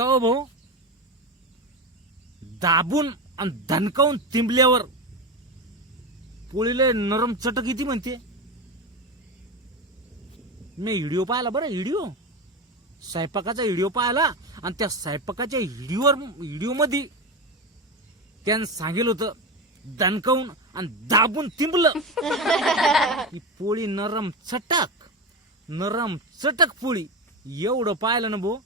का हो भाऊ, दाबून आणि धनकावून तिंबल्यावर पोळीला नरम चटक किती म्हणते. मी व्हिडिओ पाहिला बरं, स्वयंपाकाचा व्हिडिओ पाहिला आणि त्या स्वयंपाकाच्या व्हिडिओ मध्ये त्यानं सांगितलं होतं दणकावून आणि दाबून तिंबलं की पोळी नरम चटक पोळी. एवढं पाहिलं ना भाऊ,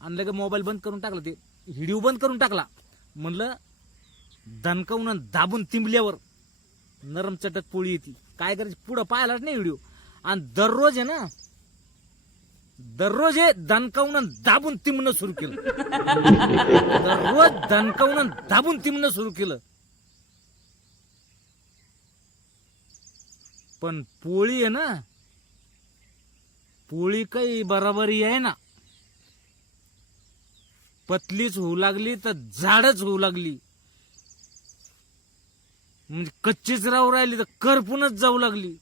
आणि लगे मोबाईल बंद करून टाकला, ते व्हिडिओ बंद करून टाकला. म्हणलं दणकावून आणि दाबून तिंबल्यावर नरम चटक पोळी येते. काय करायची, पुढं पाहिलाच नाही व्हिडिओ. आणि दररोज हे दणकावून आणि दाबून तिंबणं सुरू केलं. दररोज दणकावून आणि दाबून तिंबणं सुरू केलं. पण पोळी आहे ना, पोळी काही बराबरी आहे ना. पतलीच होऊ लागली तर जाडच होऊ लागली, म्हणजे कच्चीच राहू राहिली तर करपूनच जाऊ लागली,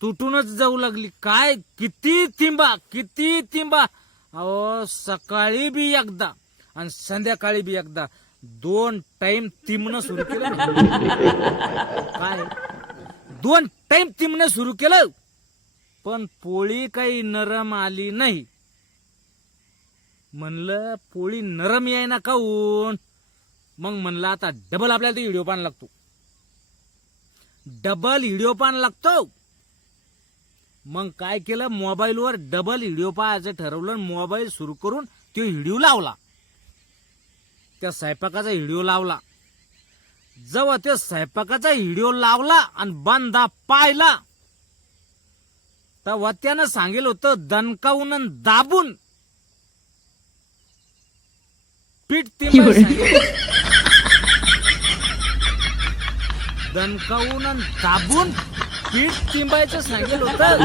तुटूनच जाऊ लागली. काय किती तिंबा. अहो सकाळी बी एकदा आणि संध्याकाळी बी एकदा, 2 टाइम तिंबणं सुरू केलं. काय 2 टाइम तिंबणं सुरू केलं, पण पोळी काही नरम आली नाही. म्हणलं पोळी नरम याय ना काऊन. मग म्हणलं आता डबल आपल्याला व्हिडिओ पाहायला लागतो. मग काय केलं, मोबाईलवर डबल व्हिडिओ पाहायचं ठरवलं. मोबाईल सुरू करून तो व्हिडिओ लावला, त्या स्वयंपाकाचा व्हिडिओ लावला. जेव्हा त्या स्वयंपाकाचा व्हिडिओ लावला आणि बांधा पाहिला, तेव्हा त्यानं सांगितलं होतं दणकावून आणि दाबून पीठ तिंबायचं. दणकावून आणि दाबून पीठ तिंबायचं सांगितलं होतं.